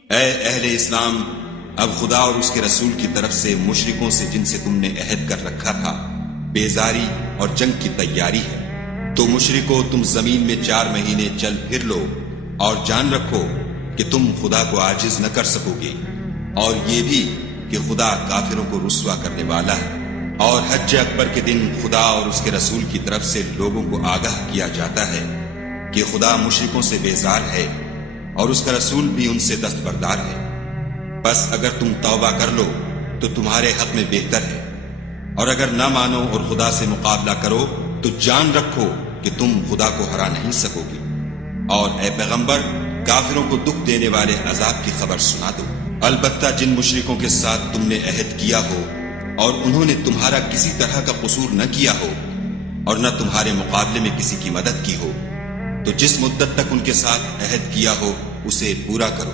اے اہل اسلام، اب خدا اور اس کے رسول کی طرف سے مشرکوں سے جن سے تم نے عہد کر رکھا تھا بیزاری اور جنگ کی تیاری ہے۔ تو مشرکو، تم زمین میں 4 مہینے چل پھر لو اور جان رکھو کہ تم خدا کو عاجز نہ کر سکو گے، اور یہ بھی کہ خدا کافروں کو رسوا کرنے والا ہے۔ اور حج اکبر کے دن خدا اور اس کے رسول کی طرف سے لوگوں کو آگاہ کیا جاتا ہے کہ خدا مشرکوں سے بیزار ہے اور اس کا رسول بھی ان سے دستبردار ہے۔ بس اگر تم توبہ کر لو تو تمہارے حق میں بہتر ہے، اور اگر نہ مانو اور خدا سے مقابلہ کرو تو جان رکھو کہ تم خدا کو ہرا نہیں سکو گے۔ اور اے پیغمبر، کافروں کو دکھ دینے والے عذاب کی خبر سنا دو۔ البتہ جن مشرکوں کے ساتھ تم نے عہد کیا ہو اور انہوں نے تمہارا کسی طرح کا قصور نہ کیا ہو اور نہ تمہارے مقابلے میں کسی کی مدد کی ہو، تو جس مدت تک ان کے ساتھ عہد کیا ہو اسے پورا کرو،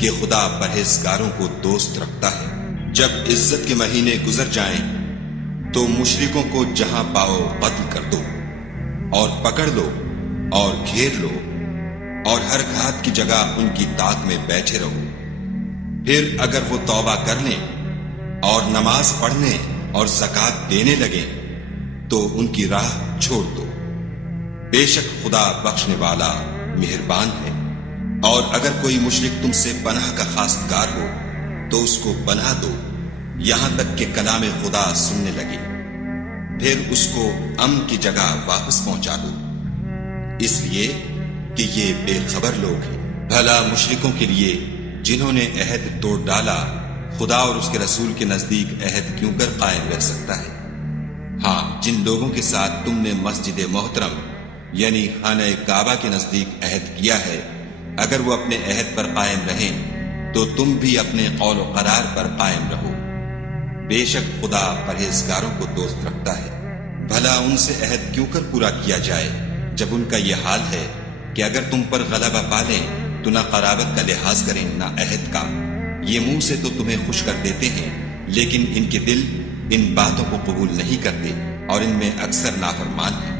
کہ خدا پرہیزگاروں کو دوست رکھتا ہے۔ جب عزت کے مہینے گزر جائیں تو مشرکوں کو جہاں پاؤ قتل کر دو اور پکڑ لو اور گھیر لو، اور ہر گھات کی جگہ ان کی طاق میں بیٹھے رہو۔ پھر اگر وہ توبہ کر لیں اور نماز پڑھنے اور زکوٰۃ دینے لگیں تو ان کی راہ چھوڑ دو، بے شک خدا بخشنے والا مہربان ہے۔ اور اگر کوئی مشرک تم سے پناہ کا خواستگار ہو تو اس کو پناہ دو یہاں تک کہ کلام خدا سننے لگے، پھر اس کو امن کی جگہ واپس پہنچا دو، اس لیے کہ یہ بے خبر لوگ ہیں۔ بھلا مشرکوں کے لیے جنہوں نے عہد توڑ ڈالا خدا اور اس کے رسول کے نزدیک عہد کیوں کر قائم رہ سکتا ہے؟ ہاں، جن لوگوں کے ساتھ تم نے مسجد محترم یعنی خانہ کعبہ کے نزدیک عہد کیا ہے، اگر وہ اپنے عہد پر قائم رہیں تو تم بھی اپنے قول و قرار پر قائم رہو، بے شک خدا پرہیزگاروں کو دوست رکھتا ہے۔ بھلا ان سے عہد کیوں کر پورا کیا جائے جب ان کا یہ حال ہے کہ اگر تم پر غلبہ پالیں تو نہ قرابت کا لحاظ کریں نہ عہد کا۔ یہ منہ سے تو تمہیں خوش کر دیتے ہیں لیکن ان کے دل ان باتوں کو قبول نہیں کرتے اور ان میں اکثر نافرمان ہیں۔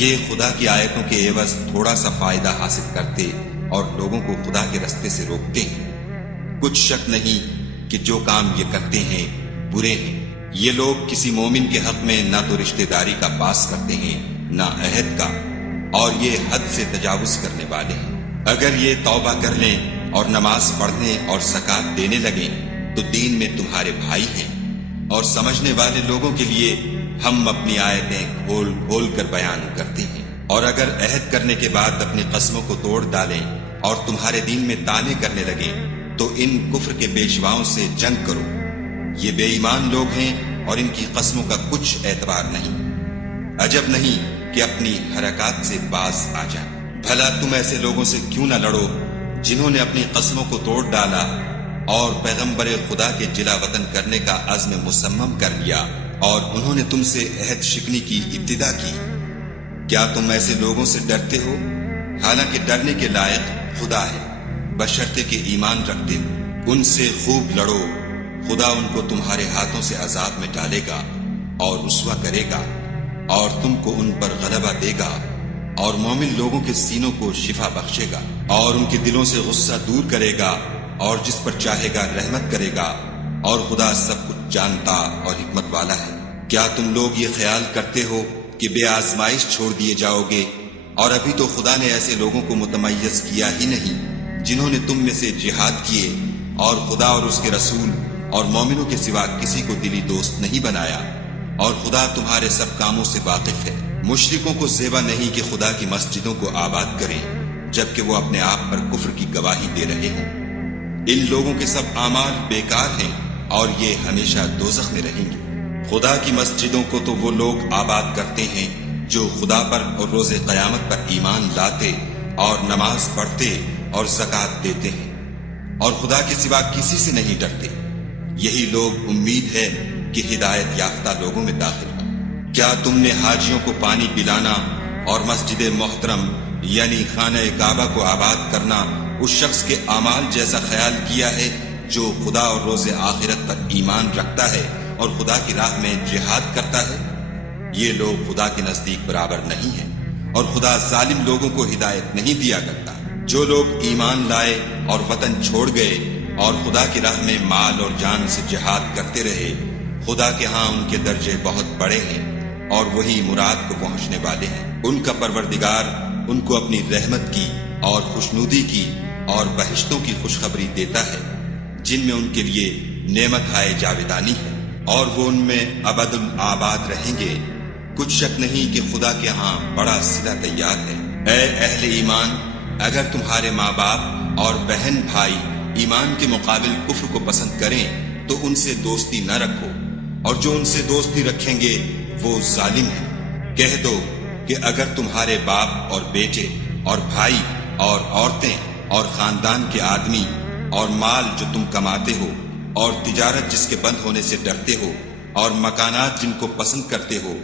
یہ خدا کی آیتوں کے عوض تھوڑا سا فائدہ حاصل کرتے اور لوگوں کو خدا کے رستے سے روکتے ہیں۔ کچھ شک نہیں کہ جو کام یہ کرتے ہیں برے ہیں۔ یہ لوگ کسی مومن کے حق میں نہ تو رشتہ داری کا پاس کرتے ہیں نہ عہد کا، اور یہ حد سے تجاوز کرنے والے ہیں۔ اگر یہ توبہ کر لیں اور نماز پڑھنے اور زکوٰۃ دینے لگیں تو دین میں تمہارے بھائی ہیں، اور سمجھنے والے لوگوں کے لیے ہم اپنی آیتیں کھول کھول کر بیان کرتے ہیں۔ اور اگر عہد کرنے کے بعد اپنی قسموں کو توڑ ڈالیں اور تمہارے دین میں طعنے کرنے لگیں تو ان کفر کے پیشواؤں سے جنگ کرو، یہ بے ایمان لوگ ہیں اور ان کی قسموں کا کچھ اعتبار نہیں۔ عجب نہیں کہ اپنی حرکات سے باز آ جائیں۔ بھلا تم ایسے لوگوں سے کیوں نہ لڑو جنہوں نے اپنی قسموں کو توڑ ڈالا اور پیغمبر خدا کے جلا وطن کرنے کا عزم مصمم کر لیا، اور انہوں نے تم سے عہد شکنی کی ابتدا کی۔ کیا تم ایسے لوگوں سے ڈرتے ہو؟ حالانکہ ڈرنے کے لائق خدا ہے، بشرطے کہ ایمان رکھتے ہو۔ ان سے خوب لڑو، خدا ان کو تمہارے ہاتھوں سے عذاب میں ڈالے گا اور رسوا کرے گا، اور تم کو ان پر غلبہ دے گا، اور مومن لوگوں کے سینوں کو شفا بخشے گا، اور ان کے دلوں سے غصہ دور کرے گا، اور جس پر چاہے گا رحمت کرے گا، اور خدا سب کچھ جانتا اور حکمت والا ہے۔ کیا تم لوگ یہ خیال کرتے ہو کہ بے آزمائش چھوڑ دیے جاؤ گے؟ اور ابھی تو خدا نے ایسے لوگوں کو متمیز کیا ہی نہیں جنہوں نے تم میں سے جہاد کیے اور خدا اور اس کے رسول اور مومنوں کے سوا کسی کو دلی دوست نہیں بنایا، اور خدا تمہارے سب کاموں سے واقف ہے۔ مشرکوں کو زیبا نہیں کہ خدا کی مسجدوں کو آباد کریں جبکہ وہ اپنے آپ پر کفر کی گواہی دے رہے ہوں۔ ان لوگوں کے سب اعمال بیکار ہیں اور یہ ہمیشہ دوزخ میں رہیں گے۔ خدا کی مسجدوں کو تو وہ لوگ آباد کرتے ہیں جو خدا پر اور روز قیامت پر ایمان لاتے اور نماز پڑھتے اور زکوٰۃ دیتے ہیں، اور خدا کے سوا کسی سے نہیں ڈرتے۔ یہی لوگ امید ہے کہ ہدایت یافتہ لوگوں میں داخل ہوں۔ کیا تم نے حاجیوں کو پانی پلانا اور مسجد محترم یعنی خانہ کعبہ کو آباد کرنا اس شخص کے اعمال جیسا خیال کیا ہے جو خدا اور روز آخرت پر ایمان رکھتا ہے اور خدا کی راہ میں جہاد کرتا ہے؟ یہ لوگ خدا کے نزدیک برابر نہیں ہیں، اور خدا ظالم لوگوں کو ہدایت نہیں دیا کرتا۔ جو لوگ ایمان لائے اور وطن چھوڑ گئے اور خدا کی راہ میں مال اور جان سے جہاد کرتے رہے، خدا کے ہاں ان کے درجے بہت بڑے ہیں اور وہی مراد کو پہنچنے والے ہیں۔ ان کا پروردگار ان کو اپنی رحمت کی اور خوشنودی کی اور بہشتوں کی خوشخبری دیتا ہے جن میں ان کے لیے نعمت ہائے جاویدانی ہے، اور وہ ان میں ابد الآباد رہیں گے۔ کچھ شک نہیں کہ خدا کے ہاں بڑا صلہ تیار ہے۔ اے اہل ایمان، اگر تمہارے ماں باپ اور بہن بھائی ایمان کے مقابل کفر کو پسند کریں تو ان سے دوستی نہ رکھو، اور جو ان سے دوستی رکھیں گے وہ ظالم ہیں۔ کہہ دو کہ اگر تمہارے باپ اور بیٹے اور بھائی اور عورتیں اور خاندان کے آدمی اور مال جو تم کماتے ہو اور تجارت جس کے بند ہونے سے ڈرتے ہو اور مکانات جن کو پسند کرتے ہو،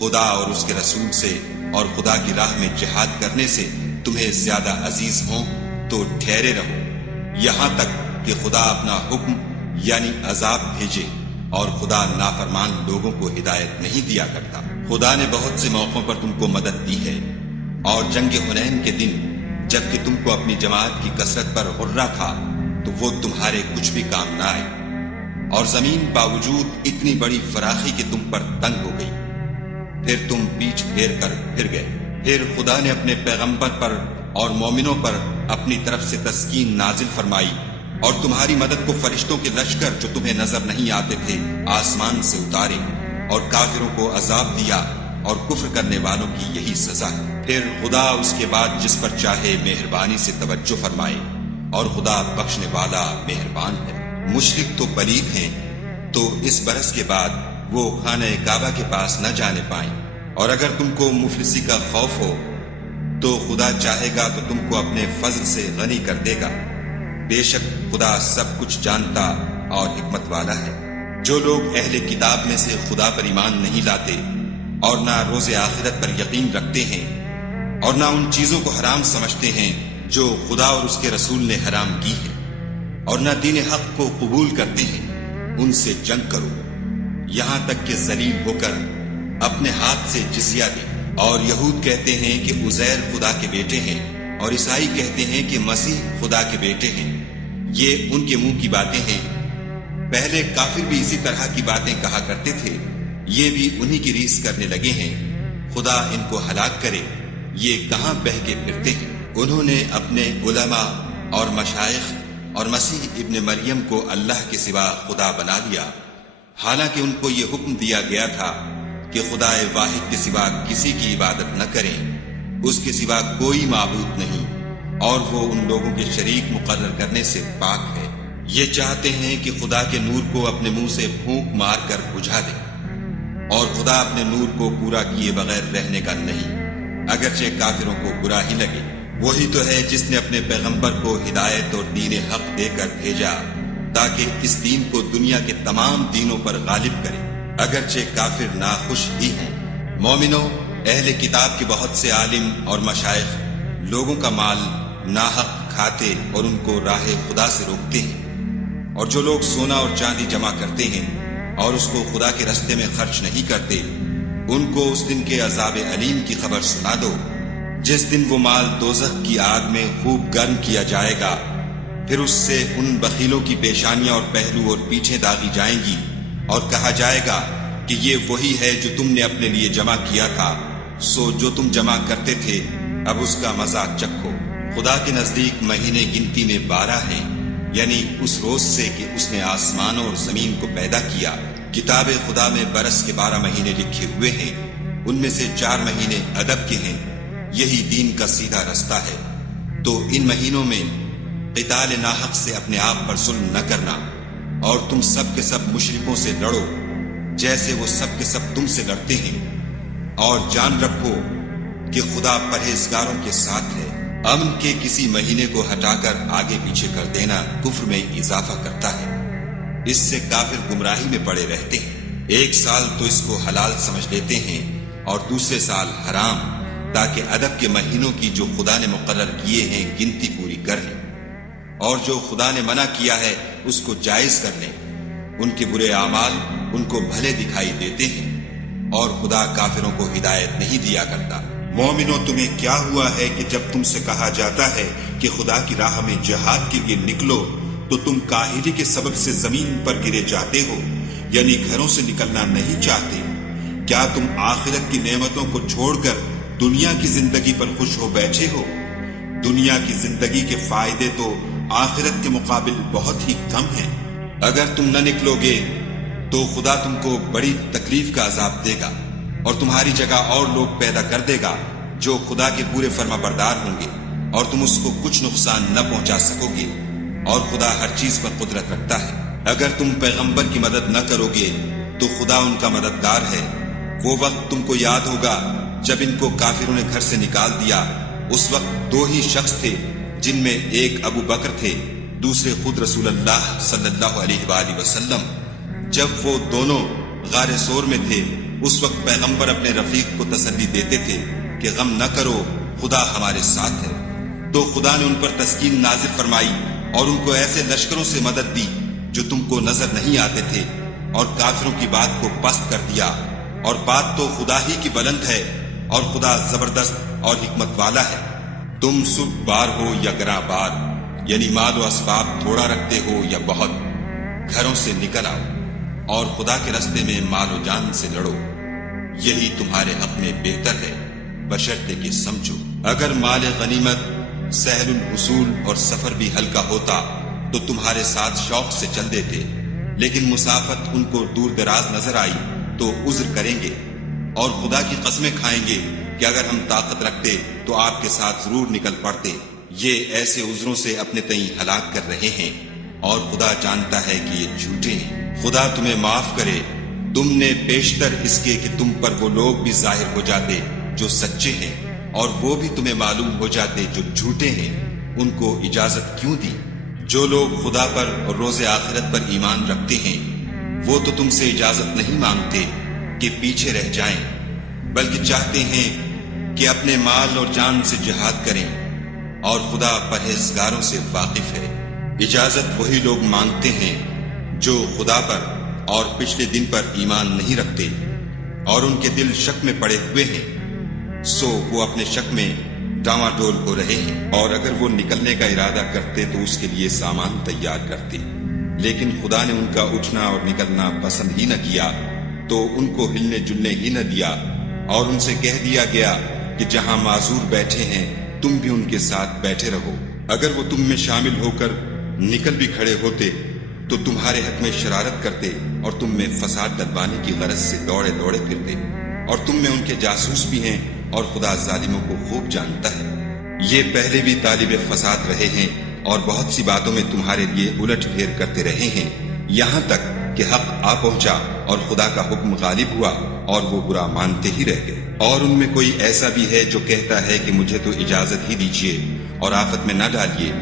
خدا اور اس کے رسول سے اور خدا کی راہ میں جہاد کرنے سے تمہیں زیادہ عزیز ہوں تو ٹھہرے رہو، یہاں تک کہ خدا اپنا حکم یعنی عذاب بھیجے، اور خدا نافرمان لوگوں کو ہدایت نہیں دیا کرتا۔ خدا نے بہت سے موقعوں پر تم کو مدد دی ہے، اور جنگ حنین کے دن جبکہ تم کو اپنی جماعت کی کثرت پر غرہ تھا تو وہ تمہارے کچھ بھی کام نہ آئے، اور زمین باوجود اتنی بڑی فراخی کہ تم پر تنگ ہو گئی، پھر تم پیچھ پھیر کر پھر گئے۔ پھر خدا نے اپنے پیغمبر پر اور مومنوں پر اپنی طرف سے تسکین نازل فرمائی، اور تمہاری مدد کو فرشتوں کے لشکر جو تمہیں نظر نہیں آتے تھے آسمان سے اتارے، اور کافروں کو عذاب دیا، اور کفر کرنے والوں کی یہی سزا ہے۔ پھر خدا اس کے بعد جس پر چاہے مہربانی سے توجہ فرمائے، اور خدا بخشنے والا مہربان ہے۔ مشرک تو پلید ہیں، تو اس برس کے بعد وہ خانہ کعبہ کے پاس نہ جانے پائیں، اور اگر تم کو مفلسی کا خوف ہو تو خدا چاہے گا تو تم کو اپنے فضل سے غنی کر دے گا، بے شک خدا سب کچھ جانتا اور حکمت والا ہے۔ جو لوگ اہل کتاب میں سے خدا پر ایمان نہیں لاتے اور نہ روز آخرت پر یقین رکھتے ہیں اور نہ ان چیزوں کو حرام سمجھتے ہیں جو خدا اور اس کے رسول نے حرام کی ہے، اور نہ دین حق کو قبول کرتے ہیں، ان سے جنگ کرو یہاں تک کہ ذلیل ہو کر اپنے ہاتھ سے جزیہ دے۔ اور یہود کہتے ہیں کہ عزیر خدا کے بیٹے ہیں، اور عیسائی کہتے ہیں کہ مسیح خدا کے بیٹے ہیں۔ یہ ان کے منہ کی باتیں ہیں، پہلے کافر بھی اسی طرح کی باتیں کہا کرتے تھے، یہ بھی انہی کی ریس کرنے لگے ہیں۔ خدا ان کو ہلاک کرے، یہ کہاں بہہ کے پھرتے ہیں۔ انہوں نے اپنے علماء اور مشائخ اور مسیح ابن مریم کو اللہ کے سوا خدا بنا لیا، حالانکہ ان کو یہ حکم دیا گیا تھا کہ خدا واحد کے سوا کسی کی عبادت نہ کریں، اس کے سوا کوئی معبود نہیں، اور وہ ان لوگوں کے شریک مقرر کرنے سے پاک ہے۔ یہ چاہتے ہیں کہ خدا کے نور کو اپنے منہ سے پھونک مار کر بجھا دے، اور خدا اپنے نور کو پورا کیے بغیر رہنے کا نہیں، اگرچہ کافروں کو برا ہی لگے۔ وہی تو ہے جس نے اپنے پیغمبر کو ہدایت اور دین حق دے کر بھیجا تاکہ اس دین کو دنیا کے تمام دینوں پر غالب کرے، اگرچہ کافر ناخوش ہی ہیں۔ مومنوں، اہل کتاب کے بہت سے عالم اور مشائخ لوگوں کا مال ناحق کھاتے اور ان کو راہ خدا سے روکتے ہیں، اور جو لوگ سونا اور چاندی جمع کرتے ہیں اور اس کو خدا کے راستے میں خرچ نہیں کرتے، ان کو اس دن کے عذاب علیم کی خبر سنا دو، جس دن وہ مال دوزخ کی آگ میں خوب گرم کیا جائے گا، پھر اس سے ان بخیلوں کی پیشانیاں اور پہلو اور پیٹھیں داغی جائیں گی، اور کہا جائے گا کہ یہ وہی ہے جو تم نے اپنے لیے جمع کیا تھا، سو جو تم جمع کرتے تھے اب اس کا مذاق چکھو۔ خدا کے نزدیک مہینے گنتی میں 12 ہیں، یعنی اس روز سے کہ اس نے آسمانوں اور زمین کو پیدا کیا۔ کتاب خدا میں برس کے 12 مہینے لکھے ہوئے ہیں، ان میں سے 4 مہینے ادب کے ہیں، یہی دین کا سیدھا رستہ ہے۔ تو ان مہینوں میں قتال ناحق سے اپنے آپ پر ظلم نہ کرنا، اور تم سب کے سب مشرکوں سے لڑو جیسے وہ سب کے سب تم سے لڑتے ہیں، اور جان رکھو کہ خدا پرہیزگاروں کے ساتھ ہے۔ امن کے کسی مہینے کو ہٹا کر آگے پیچھے کر دینا کفر میں اضافہ کرتا ہے، اس سے کافر گمراہی میں پڑے رہتے ہیں۔ ایک سال تو اس کو حلال سمجھ لیتے ہیں اور دوسرے سال حرام، تاکہ ادب کے مہینوں کی جو خدا نے مقرر کیے ہیں گنتی پوری کر لیں، اور جو خدا نے منع کیا ہے اس کو جائز کر لیں۔ ان کے برے اعمال ان کو بھلے دکھائی دیتے ہیں، اور خدا کافروں کو ہدایت نہیں دیا کرتا۔ مومنو، تمہیں کیا ہوا ہے کہ جب تم سے کہا جاتا ہے کہ خدا کی راہ میں جہاد کے لیے نکلو تو تم کاہلی کے سبب سے زمین پر گرے جاتے ہو، یعنی گھروں سے نکلنا نہیں چاہتے؟ کیا تم آخرت کی نعمتوں کو چھوڑ کر دنیا کی زندگی پر خوش ہو بیٹھے ہو؟ دنیا کی زندگی کے فائدے تو آخرت کے مقابل بہت ہی کم ہیں۔ اگر تم نہ نکلو گے تو خدا تم کو بڑی تکلیف کا عذاب دے گا اور تمہاری جگہ اور لوگ پیدا کر دے گا جو خدا کے پورے فرما بردار ہوں گے، اور تم اس کو کچھ نقصان نہ پہنچا سکو گے، اور خدا ہر چیز پر قدرت رکھتا ہے۔ اگر تم پیغمبر کی مدد نہ کرو گے تو خدا ان کا مددگار ہے۔ وہ وقت تم کو یاد ہوگا جب ان کو کافروں نے گھر سے نکال دیا۔ اس وقت دو ہی شخص تھے، جن میں ایک ابو بکر تھے، دوسرے خود رسول اللہ صلی اللہ علیہ وآلہ وسلم۔ جب وہ دونوں غار سور میں تھے، اس وقت پیغمبر اپنے رفیق کو تسلی دیتے تھے کہ غم نہ کرو، خدا ہمارے ساتھ ہے۔ تو خدا نے ان پر تسکین نازل فرمائی اور ان کو ایسے لشکروں سے مدد دی جو تم کو نظر نہیں آتے تھے، اور کافروں کی بات کو پست کر دیا۔ اور بات تو خدا ہی کی بلند ہے، اور خدا زبردست اور حکمت والا ہے۔ تم سب بار ہو یا گراں بار، یعنی مال و اسباب تھوڑا رکھتے ہو یا بہت، گھروں سے نکل آؤ اور خدا کے راستے میں مال و جان سے لڑو، یہی تمہارے حق میں بہتر ہے، بشرطے کہ سمجھو۔ اگر مال غنیمت سہل الحصول اور سفر بھی ہلکا ہوتا تو تمہارے ساتھ شوق سے چل دیتے، لیکن مسافت ان کو دور دراز نظر آئی تو عذر کریں گے، اور خدا کی قسمیں کھائیں گے کہ اگر ہم طاقت رکھتے تو آپ کے ساتھ ضرور نکل پڑتے۔ یہ ایسے عذروں سے اپنے تئیں ہلاک کر رہے ہیں، اور خدا جانتا ہے کہ یہ جھوٹے ہیں۔ خدا تمہیں معاف کرے، تم نے پیشتر اس کے کہ تم پر وہ لوگ بھی ظاہر ہو جاتے جو سچے ہیں، اور وہ بھی تمہیں معلوم ہو جاتے جو جھوٹے ہیں، ان کو اجازت کیوں دی؟ جو لوگ خدا پر اور روز آخرت پر ایمان رکھتے ہیں وہ تو تم سے اجازت نہیں مانگتے کہ پیچھے رہ جائیں، بلکہ چاہتے ہیں کہ اپنے مال اور جان سے جہاد کریں، اور خدا پرہیزگاروں سے واقف ہے۔ اجازت وہی لوگ مانگتے ہیں جو خدا پر اور پچھلے دن پر ایمان نہیں رکھتے، اور ان کے دل شک میں پڑے ہوئے ہیں، سو وہ اپنے شک میں ڈاواڈول ہو رہے ہیں۔ اور اگر وہ نکلنے کا ارادہ کرتے تو اس کے لیے سامان تیار کرتے، لیکن خدا نے ان کا اٹھنا اور نکلنا پسند ہی نہ کیا، تو ان کو ہلنے جلنے ہی نہ دیا، اور ان سے کہہ دیا گیا کہ جہاں معذور بیٹھے ہیں تم بھی ان کے ساتھ بیٹھے رہو۔ اگر وہ تم میں شامل ہو کر نکل بھی کھڑے ہوتے تو تمہارے حق میں شرارت کرتے اور تم میں فساد ڈلوانے کی غرض سے دوڑے دوڑے پھرتے، اور تم میں ان کے جاسوس بھی ہیں، اور خدا ظالموں کو خوب جانتا ہے۔ یہ پہلے بھی طالب فساد رہے ہیں اور بہت سی باتوں میں تمہارے لیے الٹ پھیر کرتے رہے ہیں، یہاں تک کہ حق آ پہنچا اور خدا کا حکم غالب ہوا اور وہ برا مانتے ہی رہ گئے۔ اور ان میں کوئی ایسا بھی ہے جو کہتا ہے کہ مجھے تو اجازت ہی دیجیے اور آفت میں نہ ڈالیے،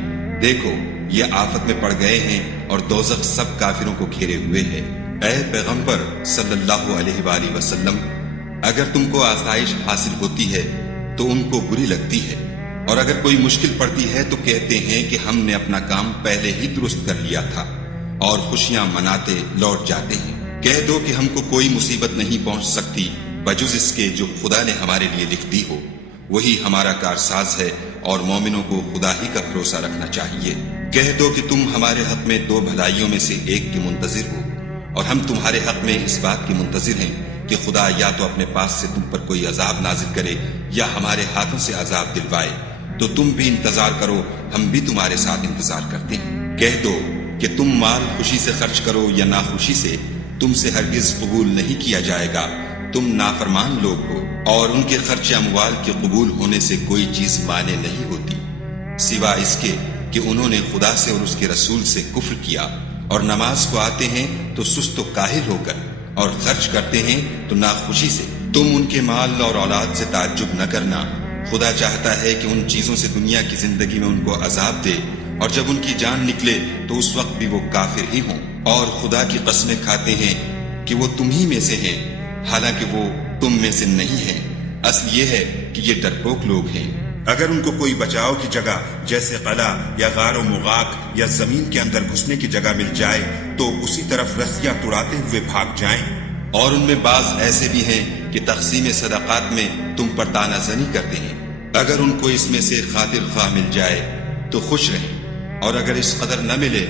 دیکھو یہ آفت میں پڑ گئے ہیں اور دوزخ سب کافروں کو گھیرے ہوئے ہے۔ اے پیغمبر صلی اللہ علیہ وآلہ وسلم، اگر تم کو آسائش حاصل ہوتی ہے تو ان کو بری لگتی ہے، اور اگر کوئی مشکل پڑتی ہے تو کہتے ہیں کہ ہم نے اپنا کام پہلے ہی درست کر لیا تھا، اور خوشیاں مناتے لوٹ جاتے ہیں۔ کہہ دو کہ ہم کو کوئی مصیبت نہیں پہنچ سکتی بجز اس کے جو خدا نے ہمارے لیے لکھ دی ہو، وہی ہمارا کارساز ہے، اور مومنوں کو خدا ہی کا بھروسہ رکھنا چاہیے۔ کہہ دو کہ تم ہمارے حق میں دو بھلائیوں میں سے ایک کے منتظر ہو، اور ہم تمہارے حق میں اس بات کے منتظر ہیں کہ خدا یا تو اپنے پاس سے تم پر کوئی عذاب نازل کرے یا ہمارے ہاتھوں سے عذاب دلوائے، تو تم بھی انتظار کرو، ہم بھی تمہارے ساتھ انتظار کرتے ہیں۔ کہہ دو کہ تم مال خوشی سے خرچ کرو یا ناخوشی سے، تم سے ہرگز قبول نہیں کیا جائے گا، تم نافرمان لوگ ہو، اور ان کے خرچ اموال کے قبول ہونے سے کوئی چیز مانے نہیں ہوتی، سوا اس کے کہ انہوں نے خدا سے اور اس کے رسول سے کفر کیا، اور نماز کو آتے ہیں تو سست و کاہل ہو کر، اور خرچ کرتے ہیں تو ناخوشی سے۔ تم ان کے مال اور اولاد سے تعجب نہ کرنا، خدا چاہتا ہے کہ ان چیزوں سے دنیا کی زندگی میں ان کو عذاب دے، اور جب ان کی جان نکلے تو اس وقت بھی وہ کافر ہی ہوں، اور خدا کی قسمیں کھاتے ہیں کہ وہ تم ہی میں سے ہیں، حالانکہ وہ تم میں سے نہیں ہیں۔ اصل یہ ہے کہ یہ ڈرپوک لوگ ہیں۔ اگر ان کو کوئی بچاؤ کی جگہ جیسے قلعہ یا غار و مغاق یا زمین کے اندر گھسنے کی جگہ مل جائے تو اسی طرف رسیاں توڑاتے ہوئے بھاگ جائیں۔ اور ان میں بعض ایسے بھی ہیں کہ تقسیم صدقات میں تم پر طعنہ زنی کرتے ہیں۔ اگر ان کو اس میں سے خاطر خواہ مل جائے تو خوش رہیں، اور اگر اس قدر نہ ملے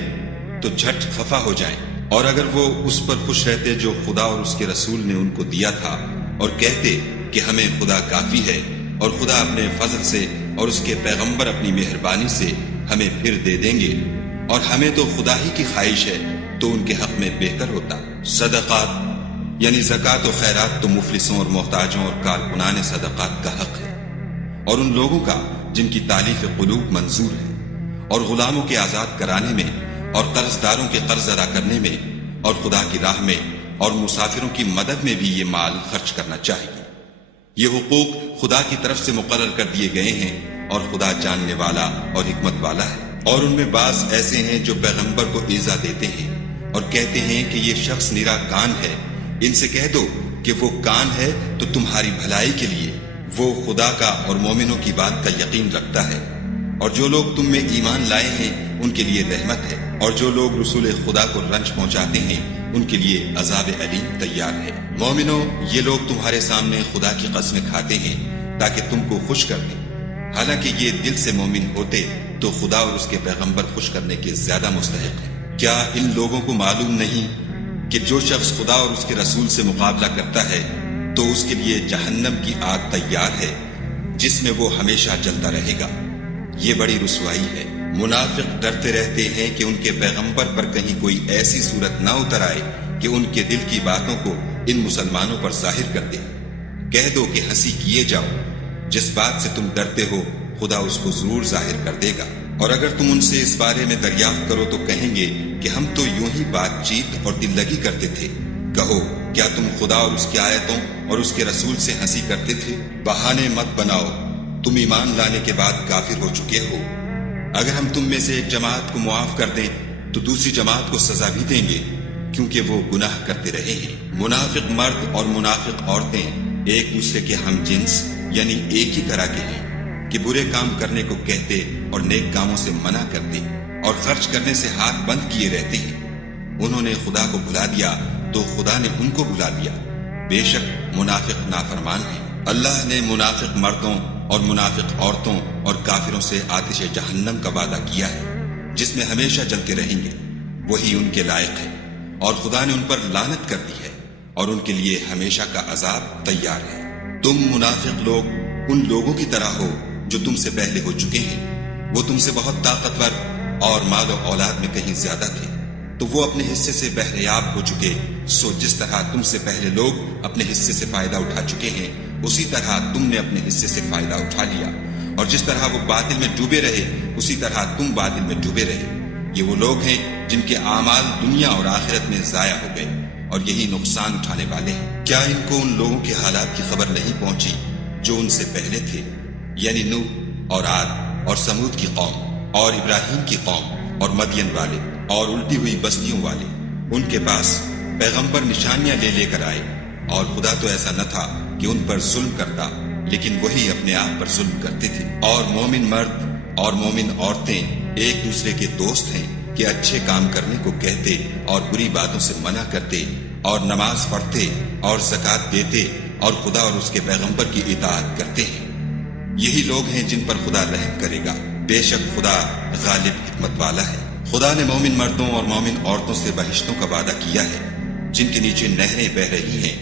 تو جھٹ خفا ہو جائیں۔ اور اگر وہ اس پر خوش رہتے جو خدا اور اس کے رسول نے ان کو دیا تھا، اور کہتے کہ ہمیں خدا کافی ہے، اور خدا اپنے فضل سے اور اس کے پیغمبر اپنی مہربانی سے ہمیں پھر دے دیں گے، اور ہمیں تو خدا ہی کی خواہش ہے، تو ان کے حق میں بہتر ہوتا۔ صدقات یعنی زکوٰۃ و خیرات تو مفلسوں اور محتاجوں اور کارکنان صدقات کا حق ہے، اور ان لوگوں کا جن کی تالیف قلوب منظور ہے، اور غلاموں کے آزاد کرانے میں، اور قرض داروں کے قرض ادا کرنے میں، اور خدا کی راہ میں اور مسافروں کی مدد میں بھی یہ مال خرچ کرنا چاہیے۔ یہ حقوق خدا کی طرف سے مقرر کر دیے گئے ہیں، اور خدا جاننے والا اور حکمت والا ہے۔ اور ان میں بعض ایسے ہیں جو پیغمبر کو ایذا دیتے ہیں اور کہتے ہیں کہ یہ شخص نرا کان ہے۔ ان سے کہہ دو کہ وہ کان ہے تو تمہاری بھلائی کے لیے، وہ خدا کا اور مومنوں کی بات کا یقین رکھتا ہے، اور جو لوگ تم میں ایمان لائے ہیں ان کے لیے رحمت ہے، اور جو لوگ رسول خدا کو رنج پہنچاتے ہیں ان کے لیے عذاب علیم تیار ہے۔ مومنوں، یہ لوگ تمہارے سامنے خدا کی قسمیں کھاتے ہیں تاکہ تم کو خوش کر دیں، حالانکہ یہ دل سے مومن ہوتے تو خدا اور اس کے پیغمبر خوش کرنے کے زیادہ مستحق ہیں۔ کیا ان لوگوں کو معلوم نہیں کہ جو شخص خدا اور اس کے رسول سے مقابلہ کرتا ہے تو اس کے لیے جہنم کی آگ تیار ہے، جس میں وہ ہمیشہ جلتا رہے گا۔ یہ بڑی رسوائی ہے۔ منافق ڈرتے رہتے ہیں کہ ان کے پیغمبر پر کہیں کوئی ایسی صورت نہ اتر آئے کہ ان کے دل کی باتوں کو ان مسلمانوں پر ظاہر کر دے۔ کہہ دو کہ ہنسی کیے جاؤ، جس بات سے تم ڈرتے ہو خدا اس کو ضرور ظاہر کر دے گا۔ اور اگر تم ان سے اس بارے میں دریافت کرو تو کہیں گے کہ ہم تو یوں ہی بات چیت اور دل لگی کرتے تھے۔ کہو، کیا تم خدا اور اس کی آیتوں اور اس کے رسول سے ہنسی کرتے تھے؟ بہانے مت بناؤ، تم ایمان لانے کے بعد کافر ہو چکے ہو۔ اگر ہم تم میں سے ایک جماعت کو معاف کر دیں تو دوسری جماعت کو سزا بھی دیں گے، کیونکہ وہ گناہ کرتے رہے ہیں۔ منافق مرد اور منافق عورتیں ایک دوسرے کے ہم جنس یعنی ایک ہی طرح کے ہیں کہ برے کام کرنے کو کہتے اور نیک کاموں سے منع کرتے اور خرچ کرنے سے ہاتھ بند کیے رہتے ہیں۔ انہوں نے خدا کو بھلا دیا تو خدا نے ان کو بھلا دیا۔ بے شک منافق نافرمان ہیں۔ اللہ نے منافق مردوں اور منافق عورتوں اور کافروں سے آتش جہنم کا وعدہ کیا ہے، جس میں ہمیشہ جلتے رہیں گے، وہی ان کے لائق ہے، اور خدا نے ان پر لعنت کر دی ہے، اور ان کے لیے ہمیشہ کا عذاب تیار ہے۔ تم منافق لوگ ان لوگوں کی طرح ہو جو تم سے پہلے ہو چکے ہیں، وہ تم سے بہت طاقتور اور مال و اولاد میں کہیں زیادہ تھے، تو وہ اپنے حصے سے بہریاب ہو چکے۔ سو جس طرح تم سے پہلے لوگ اپنے حصے سے فائدہ اٹھا چکے ہیں، اسی طرح تم نے اپنے حصے سے فائدہ اٹھا لیا، اور جس طرح وہ باطل میں ڈوبے رہے اسی طرح تم باطل میں ڈوبے رہے۔ یہ وہ لوگ ہیں جن کے اعمال دنیا اور آخرت میں ضائع ہو گئے، اور یہی نقصان اٹھانے والے ہیں۔ کیا ان کو ان لوگوں کے حالات کی خبر نہیں پہنچی جو ان سے پہلے تھے، یعنی نوح اور عاد اور سمود کی قوم اور ابراہیم کی قوم اور مدین والے اور الٹی ہوئی بستیوں والے؟ ان کے پاس پیغمبر نشانیاں لے لے کر آئے، اور خدا تو ایسا نہ تھا کہ ان پر ظلم کرتا، لیکن وہی اپنے آپ پر ظلم کرتے تھے۔ اور مومن مرد اور مومن عورتیں ایک دوسرے کے دوست ہیں کہ اچھے کام کرنے کو کہتے اور بری باتوں سے منع کرتے، اور نماز پڑھتے اور زکوٰۃ دیتے اور خدا اور اس کے پیغمبر کی اطاعت کرتے ہیں۔ یہی لوگ ہیں جن پر خدا رحم کرے گا۔ بے شک خدا غالب حکمت والا ہے۔ خدا نے مومن مردوں اور مومن عورتوں سے بہشتوں کا وعدہ کیا ہے جن کے نیچے نہریں بہ رہی ہیں،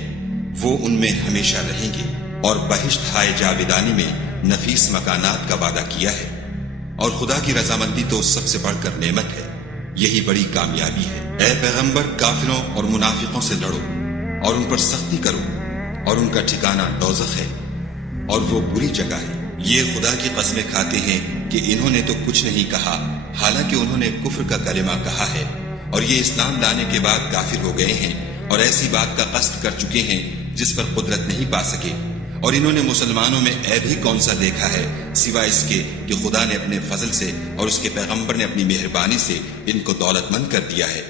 وہ ان میں ہمیشہ رہیں گے، اور بہشت ہائے جاویدانی میں نفیس مکانات کا وعدہ کیا ہے۔ اور خدا کی رضامندی تو سب سے بڑھ کر نعمت ہے، یہی بڑی کامیابی ہے۔ اے پیغمبر، کافروں اور منافقوں سے لڑو اور ان پر سختی کرو، اور ان کا ٹھکانہ دوزخ ہے، اور وہ بری جگہ ہے۔ یہ خدا کی قسمیں کھاتے ہیں کہ انہوں نے تو کچھ نہیں کہا، حالانکہ انہوں نے کفر کا کلمہ کہا ہے، اور یہ اسلام لانے کے بعد کافر ہو گئے ہیں، اور ایسی بات کا قصد کر چکے ہیں جس پر قدرت نہیں پا سکے۔ اور انہوں نے مسلمانوں میں عیب ہی کون سا دیکھا ہے سوائے اس کے کہ خدا نے اپنے فضل سے اور اس کے پیغمبر نے اپنی مہربانی سے ان کو دولت مند کر دیا ہے۔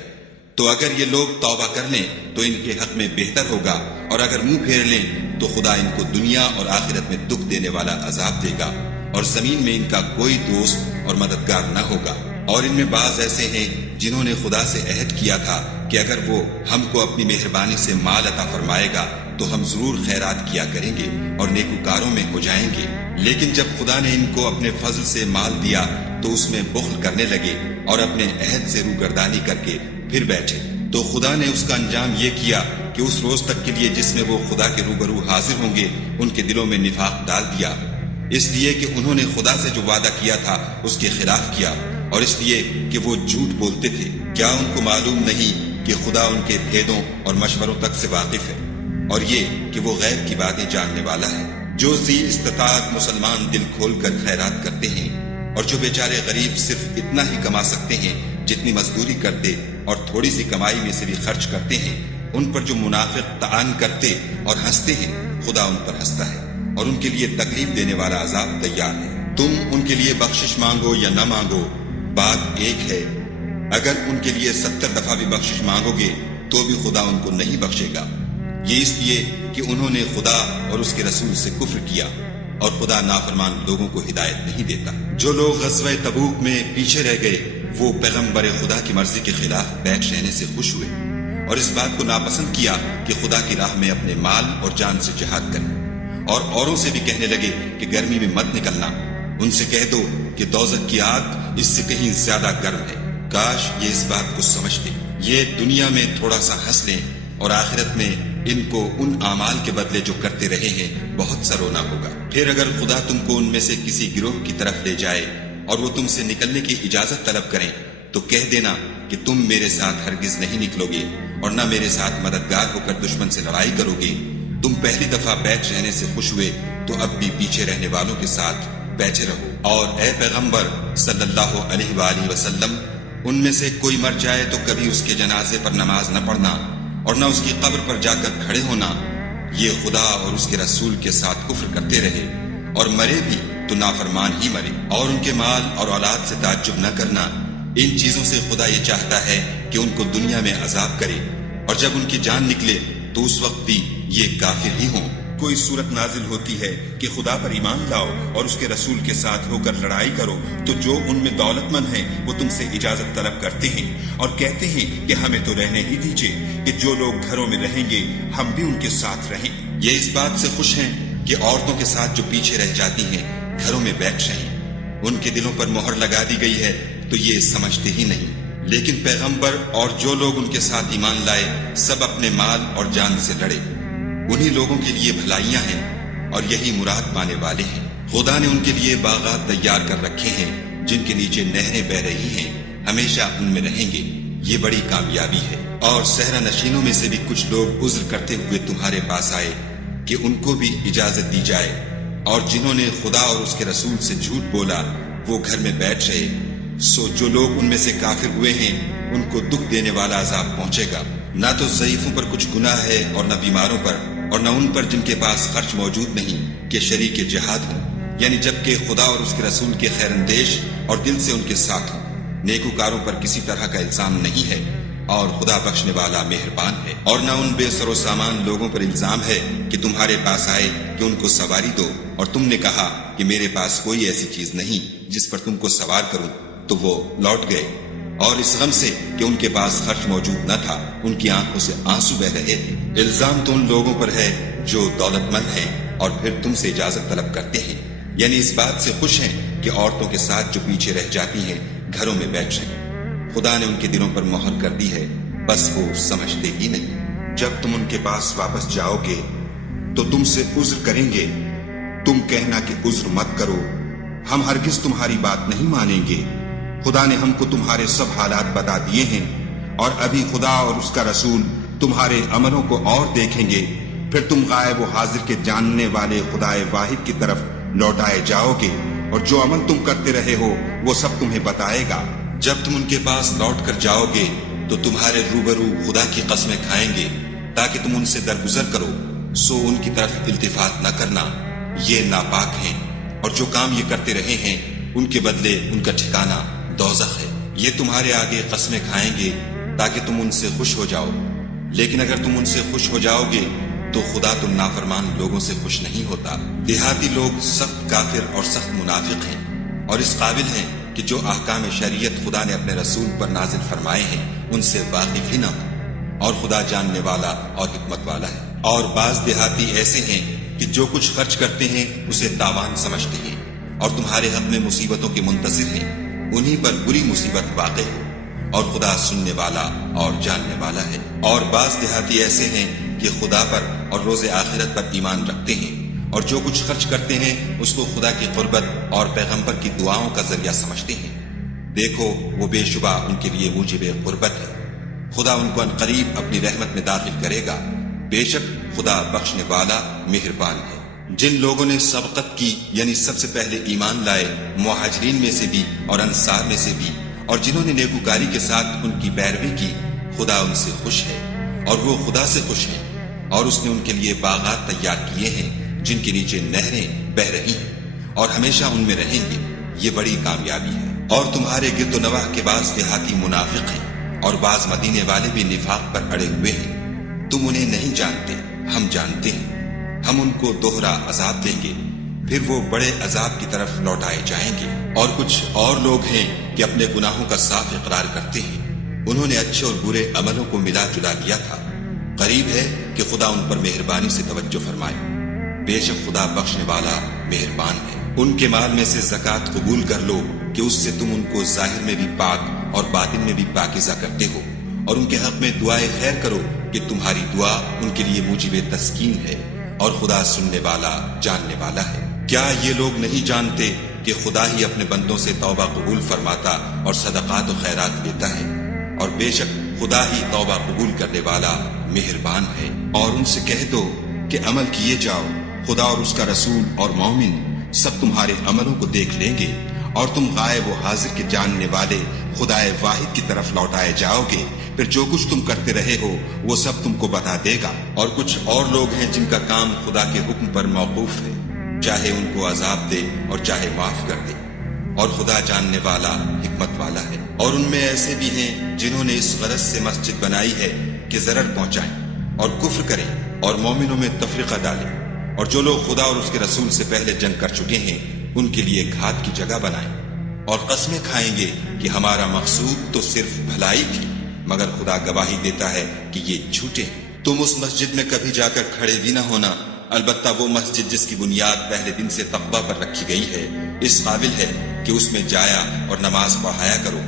تو اگر یہ لوگ توبہ کر لیں تو ان کے حق میں بہتر ہوگا، اور اگر منہ پھیر لیں تو خدا ان کو دنیا اور آخرت میں دکھ دینے والا عذاب دے گا، اور زمین میں ان کا کوئی دوست اور مددگار نہ ہوگا۔ اور ان میں بعض ایسے ہیں جنہوں نے خدا سے عہد کیا تھا کہ اگر وہ ہم کو اپنی مہربانی سے مال عطا فرمائے گا تو ہم ضرور خیرات کیا کریں گے اور نیکوکاروں میں ہو جائیں گے۔ لیکن جب خدا نے ان کو اپنے فضل سے مال دیا تو اس میں بخل کرنے لگے اور اپنے عہد سے روگردانی کر کے پھر بیٹھے، تو خدا نے اس کا انجام یہ کیا کہ اس روز تک کے لیے جس میں وہ خدا کے روبرو حاضر ہوں گے ان کے دلوں میں نفاق ڈال دیا، اس لیے کہ انہوں نے خدا سے جو وعدہ کیا تھا اس کے خلاف کیا، اور اس لیے کہ وہ جھوٹ بولتے تھے۔ کیا ان کو معلوم نہیں کہ خدا ان کے بھیدوں اور مشوروں تک سے واقف ہے، اور یہ کہ وہ غیب کی باتیں جاننے والا ہے؟ جو ذی استطاعت مسلمان دل کھول کر خیرات کرتے ہیں، اور جو بیچارے غریب صرف اتنا ہی کما سکتے ہیں جتنی مزدوری کرتے اور تھوڑی سی کمائی میں سے بھی خرچ کرتے ہیں، ان پر جو منافق طعن کرتے اور ہنستے ہیں، خدا ان پر ہنستا ہے اور ان کے لیے تکلیف دینے والا عذاب تیار ہے۔ تم ان کے لیے بخشش مانگو یا نہ مانگو، بات ایک ہے۔ اگر ان کے لیے 70 دفعہ بھی بخشش مانگو گے تو بھی خدا ان کو نہیں بخشے گا، یہ اس لیے کہ انہوں نے خدا اور اس کے رسول سے کفر کیا، اور خدا نافرمان لوگوں کو ہدایت نہیں دیتا۔ جو لوگ غزوہ تبوک میں پیچھے رہ گئے وہ پیغمبر خدا کی مرضی کے خلاف بیٹھ رہنے سے خوش ہوئے اور اس بات کو ناپسند کیا کہ خدا کی راہ میں اپنے مال اور جان سے جہاد کریں، اور اوروں سے بھی کہنے لگے کہ گرمی میں مت نکلنا۔ ان سے کہہ دو کہ دوزخ کی آگ اس سے کہیں زیادہ گرم ہے۔ کاش یہ اس بات کو سمجھتے، یہ دنیا میں تھوڑا سا ہنس لیں اور آخرت میں ان کو ان اعمال کے بدلے جو کرتے رہے ہیں بہت سا رونا ہوگا۔ پھر اگر خدا تم کو ان میں سے کسی گروہ کی طرف لے جائے اور وہ تم سے نکلنے کی اجازت طلب کریں تو کہہ دینا کہ تم میرے ساتھ ہرگز نہیں نکلو گے اور نہ میرے ساتھ مددگار ہو کر دشمن سے لڑائی کرو گے۔ تم پہلی دفعہ بیٹھ رہنے سے خوش ہوئے تو اب بھی پیچھے رہنے والوں کے ساتھ بیٹھے رہو۔ اور اے پیغمبر صلی اللہ علیہ وآلہ وسلم، ان میں سے کوئی مر جائے تو کبھی اس کے جنازے پر نماز نہ پڑھنا اور نہ اس کی قبر پر جا کر کھڑے ہونا، یہ خدا اور اس کے رسول کے ساتھ کفر کرتے رہے، اور مرے بھی تو نافرمان ہی مرے۔ اور ان کے مال اور اولاد سے تعجب نہ کرنا، ان چیزوں سے خدا یہ چاہتا ہے کہ ان کو دنیا میں عذاب کرے، اور جب ان کی جان نکلے تو اس وقت بھی یہ کافر ہی ہوں۔ کوئی صورت نازل ہوتی ہے کہ خدا پر ایمان لاؤ اور اس کے رسول کے ساتھ ہو کر لڑائی کرو، تو جو ان میں دولت مند ہیں وہ تم سے اجازت طلب کرتے ہیں اور کہتے ہیں کہ ہمیں تو رہنے ہی دیجیے، کہ جو لوگ گھروں میں رہیں گے ہم بھی ان کے ساتھ رہیں۔ یہ اس بات سے خوش ہیں کہ عورتوں کے ساتھ جو پیچھے رہ جاتی ہیں گھروں میں بیٹھ رہیں، ان کے دلوں پر مہر لگا دی گئی ہے تو یہ سمجھتے ہی نہیں۔ لیکن پیغمبر اور جو لوگ ان کے ساتھ ایمان لائے سب اپنے مال اور جان سے لڑے، انہی لوگوں کے لیے بھلائیاں ہیں اور یہی مراد پانے والے ہیں۔ خدا نے ان کے لیے باغات تیار کر رکھے ہیں جن کے نیچے نہریں بہ رہی ہیں، ہمیشہ ان میں رہیں گے، یہ بڑی کامیابی ہے۔ اور صحرا نشینوں میں سے بھی کچھ لوگ عذر کرتے ہوئے تمہارے پاس آئے کہ ان کو بھی اجازت دی جائے، اور جنہوں نے خدا اور اس کے رسول سے جھوٹ بولا وہ گھر میں بیٹھ رہے، سو جو لوگ ان میں سے کافر ہوئے ہیں ان کو دکھ دینے والا عذاب پہنچے گا۔ نہ تو ضعیفوں پر کچھ گناہ ہے اور نہ بیماروں پر، اور نہ ان پر جن کے پاس خرچ موجود نہیں کہ شریک جہاد ہوں، یعنی جبکہ خدا اور اس کے رسول کے خیر اندیش اور دل سے ان کے ساتھ ہوں۔ نیکوکاروں پر کسی طرح کا الزام نہیں ہے اور خدا بخشنے والا مہربان ہے۔ اور نہ ان بے سر و سامان لوگوں پر الزام ہے کہ تمہارے پاس آئے کہ ان کو سواری دو، اور تم نے کہا کہ میرے پاس کوئی ایسی چیز نہیں جس پر تم کو سوار کروں، تو وہ لوٹ گئے، اور اس غم سے کہ ان کے پاس خرچ موجود نہ تھا ان کی آنکھوں سے آنسو بہ رہے تھے۔ الزام تو ان لوگوں پر ہے جو دولت مند ہیں اور پھر تم سے اجازت طلب کرتے ہیں، یعنی اس بات سے خوش ہیں کہ عورتوں کے ساتھ جو پیچھے رہ جاتی ہیں گھروں میں بیٹھ رہیں۔ خدا نے ان کے دلوں پر مہر کر دی ہے، بس وہ سمجھتے ہی نہیں۔ جب تم ان کے پاس واپس جاؤ گے تو تم سے عذر کریں گے، تم کہنا کہ عذر مت کرو، ہم ہرگز تمہاری بات نہیں مانیں گے۔ خدا نے ہم کو تمہارے سب حالات بتا دیے ہیں، اور ابھی خدا اور اس کا رسول تمہارے عملوں کو اور دیکھیں گے، پھر تم غائب و حاضر کے جاننے والے خدائے واحد کی طرف لوٹائے جاؤ گے، اور جو عمل تم کرتے رہے ہو وہ سب تمہیں بتائے گا۔ جب تم ان کے پاس لوٹ کر جاؤ گے تو تمہارے روبرو خدا کی قسمیں کھائیں گے تاکہ تم ان سے درگزر کرو، سو ان کی طرف التفات نہ کرنا، یہ ناپاک ہیں، اور جو کام یہ کرتے رہے ہیں ان کے بدلے ان کا ٹھکانہ دوزخ ہے۔ یہ تمہارے آگے قسمیں کھائیں گے تاکہ تم ان سے خوش ہو جاؤ، لیکن اگر تم ان سے خوش ہو جاؤ گے تو خدا تم نافرمان لوگوں سے خوش نہیں ہوتا۔ دیہاتی لوگ سخت کافر اور سخت منافق ہیں، اور اس قابل ہیں کہ جو احکام شریعت خدا نے اپنے رسول پر نازل فرمائے ہیں ان سے واقف ہی نہ ہوں، اور خدا جاننے والا اور حکمت والا ہے۔ اور بعض دیہاتی ایسے ہیں کہ جو کچھ خرچ کرتے ہیں اسے تاوان سمجھتے ہیں اور تمہارے حق میں مصیبتوں کے منتظر ہیں، انہی پر بری مصیبت واقع ہو، اور خدا سننے والا اور جاننے والا ہے۔ اور بعض دیہاتی ایسے ہیں کہ خدا پر اور روز آخرت پر ایمان رکھتے ہیں، اور جو کچھ خرچ کرتے ہیں اس کو خدا کی قربت اور پیغمبر کی دعاؤں کا ذریعہ سمجھتے ہیں۔ دیکھو وہ بے شبہ ان کے لیے موجب قربت ہے، خدا ان کو عنقریب اپنی رحمت میں داخل کرے گا، بے شک خدا بخشنے والا مہربان ہے۔ جن لوگوں نے سبقت کی یعنی سب سے پہلے ایمان لائے، مہاجرین میں سے بھی اور انصار میں سے بھی، اور جنہوں نے نیکوکاری کے ساتھ ان کی پیروی کی، خدا ان سے خوش ہے اور وہ خدا سے خوش ہے، اور اس نے ان کے لیے باغات تیار کیے ہیں جن کے نیچے نہریں بہ رہی ہیں اور ہمیشہ ان میں رہیں گے، یہ بڑی کامیابی ہے۔ اور تمہارے گرد و نواح کے بعض دیہاتی منافق ہیں اور بعض مدینے والے بھی نفاق پر اڑے ہوئے ہیں، تم انہیں نہیں جانتے، ہم جانتے ہیں، ہم ان کو دوہرا عذاب دیں گے، پھر وہ بڑے عذاب کی طرف لوٹائے جائیں گے۔ اور کچھ اور لوگ ہیں کہ اپنے گناہوں کا صاف اقرار کرتے ہیں، انہوں نے اچھے اور برے عملوں کو ملا جلا لیا تھا، قریب ہے کہ خدا ان پر مہربانی سے توجہ فرمائے، بے شک خدا بخشنے والا مہربان ہے۔ ان کے مال میں سے زکوٰۃ قبول کر لو کہ اس سے تم ان کو ظاہر میں بھی پاک اور باطن میں بھی پاکیزہ کرتے ہو، اور ان کے حق میں دعائے خیر کرو کہ تمہاری دعا ان کے لیے موجب تسکین ہے، اور خدا سننے والا جاننے والا ہے۔ کیا یہ لوگ نہیں جانتے کہ خدا ہی اپنے بندوں سے توبہ قبول فرماتا اور صدقات و خیرات لیتا ہے، اور بے شک خدا ہی توبہ قبول کرنے والا مہربان ہے۔ اور ان سے کہہ دو کہ عمل کیے جاؤ، خدا اور اس کا رسول اور مومن سب تمہارے عملوں کو دیکھ لیں گے، اور تم غائب و حاضر کے جاننے والے خدا واحد کی طرف لوٹائے جاؤ گے، پھر جو کچھ تم کرتے رہے ہو وہ سب تم کو بتا دے گا۔ اور کچھ اور لوگ ہیں جن کا کام خدا کے حکم پر موقوف ہے، چاہے ان کو عذاب دے اور چاہے معاف کر دے، اور خدا جاننے والا حکمت والا ہے۔ اور ان میں ایسے بھی ہیں جنہوں نے اس غرض سے مسجد بنائی ہے کہ ضرر پہنچائیں اور کفر کریں اور مومنوں میں تفرقہ ڈالیں، اور جو لوگ خدا اور اس کے رسول سے پہلے جنگ کر چکے ہیں ان کے لیے گھات کی جگہ بنائیں، اور قسمیں کھائیں گے کہ ہمارا مقصود تو صرف بھلائی تھی، مگر خدا گواہی دیتا ہے کہ یہ جھوٹے ہیں۔ تم اس مسجد میں کبھی جا کر کھڑے بھی نہ ہونا، البتہ وہ مسجد جس کی بنیاد پہلے دن سے تقویٰ پر رکھی گئی ہے اس قابل ہے کہ اس میں جایا اور نماز پڑھایا کرو۔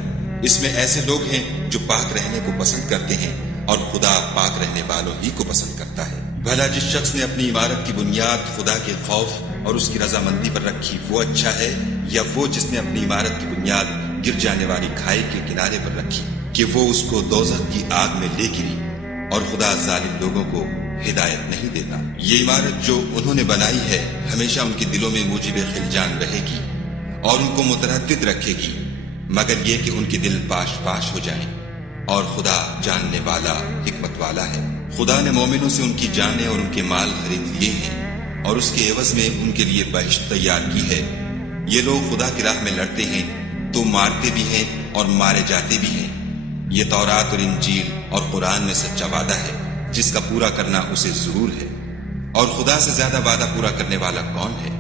اس میں ایسے لوگ ہیں جو پاک رہنے کو پسند کرتے ہیں، اور خدا پاک رہنے والوں ہی کو پسند کرتا ہے۔ بھلا جس شخص نے اپنی عمارت کی بنیاد خدا کے خوف اور اس کی رضامندی پر رکھی وہ اچھا ہے، یا وہ جس نے اپنی عمارت کی بنیاد گر جانے والی کھائی کے کنارے پر رکھی کہ وہ اس کو دوزخ کی آگ میں لے گری، اور خدا ظالم لوگوں کو ہدایت نہیں دیتا۔ یہ عمارت جو انہوں نے بنائی ہے ہمیشہ ان کے دلوں میں موجب خلجان رہے گی اور ان کو متردد رکھے گی، مگر یہ کہ ان کے دل پاش پاش ہو جائیں، اور خدا جاننے والا حکمت والا ہے۔ خدا نے مومنوں سے ان کی جانیں اور ان کے مال خرید لیے ہیں، اور اس کے عوض میں ان کے لیے بہشت تیار کی ہے۔ یہ لوگ خدا کی راہ میں لڑتے ہیں تو مارتے بھی ہیں اور مارے جاتے بھی ہیں۔ یہ تورات اور انجیل اور قرآن میں سچا وعدہ ہے جس کا پورا کرنا اسے ضرور ہے، اور خدا سے زیادہ وعدہ پورا کرنے والا کون ہے؟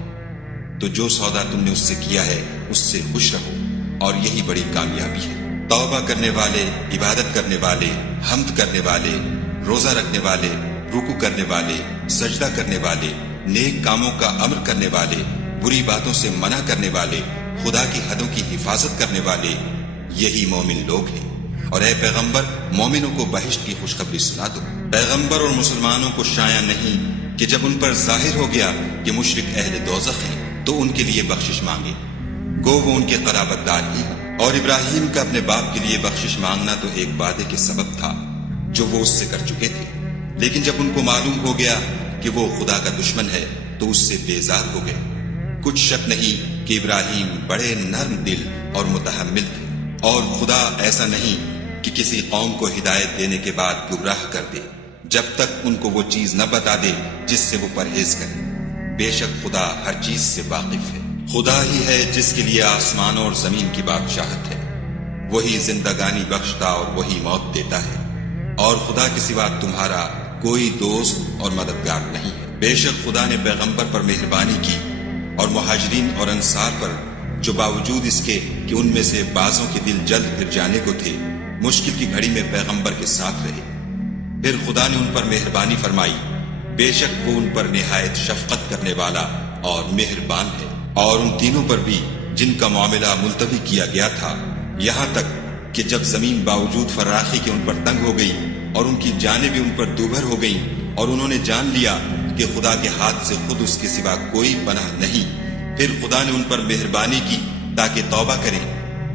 تو جو سودا تم نے اس سے کیا ہے اس سے خوش رہو، اور یہی بڑی کامیابی ہے۔ توبہ کرنے والے، عبادت کرنے والے، حمد کرنے والے، روزہ رکھنے والے، رکوع کرنے والے، سجدہ کرنے والے، نیک کاموں کا امر کرنے والے، بری باتوں سے منع کرنے والے، خدا کی حدوں کی حفاظت کرنے والے، یہی مومن لوگ ہیں۔ اور اے پیغمبر، مومنوں کو بہشت کی خوشخبری سنا دو۔ پیغمبر اور مسلمانوں کو شایع نہیں کہ جب ان پر ظاہر ہو گیا کہ مشرک اہل دوزخ ہیں تو ان کے لیے بخشش مانگے، گو وہ ان کے قرابت دار ہی ہوں۔ اور ابراہیم کا اپنے باپ کے لیے بخشش مانگنا تو ایک وعدے کے سبب تھا جو وہ اس سے کر چکے تھے، لیکن جب ان کو معلوم ہو گیا کہ وہ خدا کا دشمن ہے تو اس سے بیزار ہو گئے۔ کچھ شک نہیں کہ ابراہیم بڑے نرم دل اور متحمل تھے، اور خدا ایسا نہیں کہ کسی قوم کو ہدایت دینے کے بعد گمراہ کر دے جب تک ان کو وہ چیز نہ بتا دے جس سے وہ پرہیز کرے۔ بے شک خدا ہر چیز سے واقف ہے۔ خدا ہی ہے جس کے لیے آسمانوں اور زمین کی بادشاہت ہے، وہی زندگانی بخشتا اور وہی موت دیتا ہے، اور خدا کے سوا تمہارا کوئی دوست اور مددگار نہیں ہے۔ بے شک خدا نے پیغمبر پر مہربانی کی اور مہاجرین اور انصار پر، جو باوجود اس کے کہ ان میں سے بعضوں کے دل جلد پھر جانے کو تھے، مشکل کی گھڑی میں پیغمبر کے ساتھ رہے۔ پھر خدا نے ان پر مہربانی فرمائی، بے شک وہ ان پر نہایت شفقت کرنے والا اور مہربان ہے۔ اور ان تینوں پر بھی جن کا معاملہ ملتوی کیا گیا تھا، یہاں تک کہ جب زمین باوجود فراخی کے ان پر تنگ ہو گئی اور ان کی جانیں بھی ان پر دوبھر ہو گئیں اور انہوں نے جان لیا کہ خدا کے ہاتھ سے خود اس کے سوا کوئی پناہ نہیں، پھر خدا نے ان پر مہربانی کی تاکہ توبہ کریں۔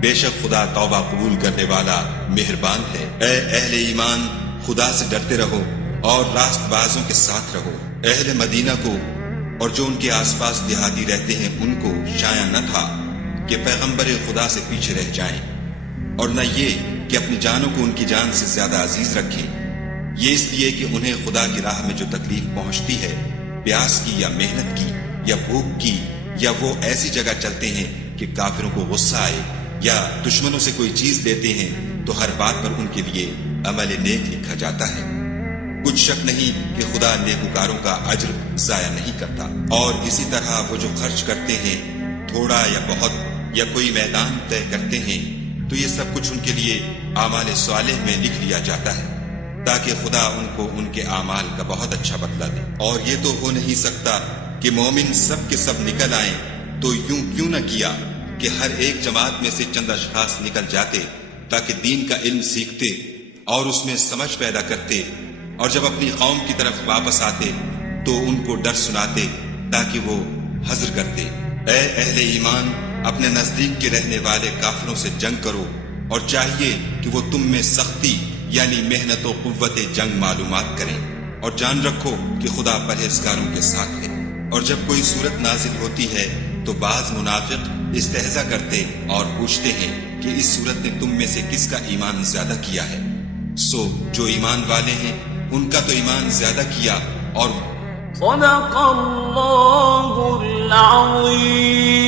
بے شک خدا توبہ قبول کرنے والا مہربان ہے۔ اے اہل ایمان، خدا سے ڈرتے رہو اور راست بازوں کے ساتھ رہو۔ اہل مدینہ کو اور جو ان کے آس پاس دیہاتی رہتے ہیں ان کو شایع نہ تھا کہ پیغمبر خدا سے پیچھے رہ جائیں، اور نہ یہ کہ اپنی جانوں کو ان کی جان سے زیادہ عزیز رکھیں، یہ اس لیے کہ انہیں خدا کی راہ میں جو تکلیف پہنچتی ہے، پیاس کی یا محنت کی یا بھوک کی، یا وہ ایسی جگہ چلتے ہیں کہ کافروں کو غصہ آئے یا دشمنوں سے کوئی چیز لیتے ہیں، تو ہر بات پر ان کے لیے عمل نیک لکھا جاتا ہے۔ کچھ شک نہیں کہ خدا نیکوکاروں کا اجر ضائع نہیں کرتا۔ اور اسی طرح وہ جو خرچ کرتے ہیں، تھوڑا یا بہت یا کوئی میدان طے کرتے ہیں، تو یہ سب کچھ ان کے لیے اعمال صالح میں لکھ لیا جاتا ہے، تاکہ خدا ان کو ان کے اعمال کا بہت اچھا بدلہ دے۔ اور یہ تو ہو نہیں سکتا کہ مومن سب کے سب نکل آئیں، تو یوں کیوں نہ کیا کہ ہر ایک جماعت میں سے چند اشخاص نکل جاتے تاکہ دین کا علم سیکھتے اور اس میں سمجھ پیدا کرتے، اور جب اپنی قوم کی طرف واپس آتے تو ان کو ڈر سناتے تاکہ وہ حذر کرتے۔ اے اہل ایمان، اپنے نزدیک کے رہنے والے کافروں سے جنگ کرو، اور چاہیے کہ وہ تم میں سختی یعنی محنت و قوت جنگ معلومات کریں، اور جان رکھو کہ خدا پرہیزگاروں کے ساتھ ہے۔ اور جب کوئی صورت نازل ہوتی ہے تو بعض منافق استہزا کرتے اور پوچھتے ہیں کہ اس صورت نے تم میں سے کس کا ایمان زیادہ کیا ہے؟ سو جو ایمان والے ہیں ان کا تو ایمان زیادہ کیا، اور صدق اللہ العظیم۔